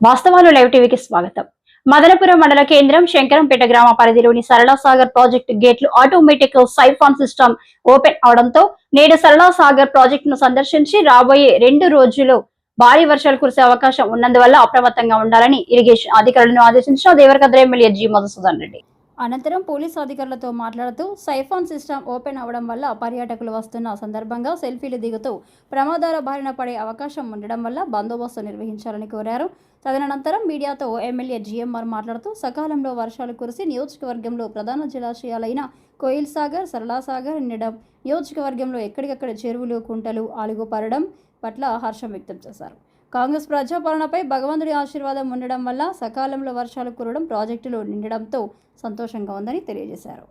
వాస్తవాలు లైవ్ టీవీకి స్వాగతం. మదనపురం మండల కేంద్రం శంకరంపేట గ్రామ పరిధిలోని సరళసాగర్ ప్రాజెక్టు గేట్లు ఆటోమేటిక్ సైఫాన్ సిస్టమ్ ఓపెన్ అవడంతో నేడు సరళసాగర్ ప్రాజెక్టును సందర్శించి రాబోయే రెండు రోజులు భారీ వర్షాలు కురిసే అవకాశం ఉన్నందువల్ల అప్రమత్తంగా ఉండాలని ఇరిగేషన్ అధికారులను ఆదేశించిన దేవరకద్ర ఎమ్మెల్యే జి. మధుసూదన్ రెడ్డి. అనంతరం పోలీసు అధికారులతో మాట్లాడుతూ సైఫాన్ సిస్టమ్ ఓపెన్ అవడం వల్ల పర్యాటకులు వస్తున్న సందర్భంగా సెల్ఫీలు దిగుతూ ప్రమాదాల బారిన పడే అవకాశం ఉండడం వల్ల బందోబస్తు నిర్వహించాలని కోరారు. తదనంతరం మీడియాతో ఎమ్మెల్యే జీఎంఆర్ మాట్లాడుతూ సకాలంలో వర్షాలు కురిసి నియోజకవర్గంలో ప్రధాన జలాశయాలైన కోయిల్ సాగర్ సరళాసాగర్ నిడం నియోజకవర్గంలో ఎక్కడికక్కడ చెరువులు కుంటలు ఆలుగుపరడం పట్ల హర్షం వ్యక్తం చేశారు. కాంగ్రెస్ ప్రజాపాలనపై భగవంతుడి ఆశీర్వాదం ఉండడం వల్ల సకాలంలో వర్షాలు కురవడం ప్రాజెక్టులు నిండడంతో సంతోషంగా ఉందని తెలియజేశారు.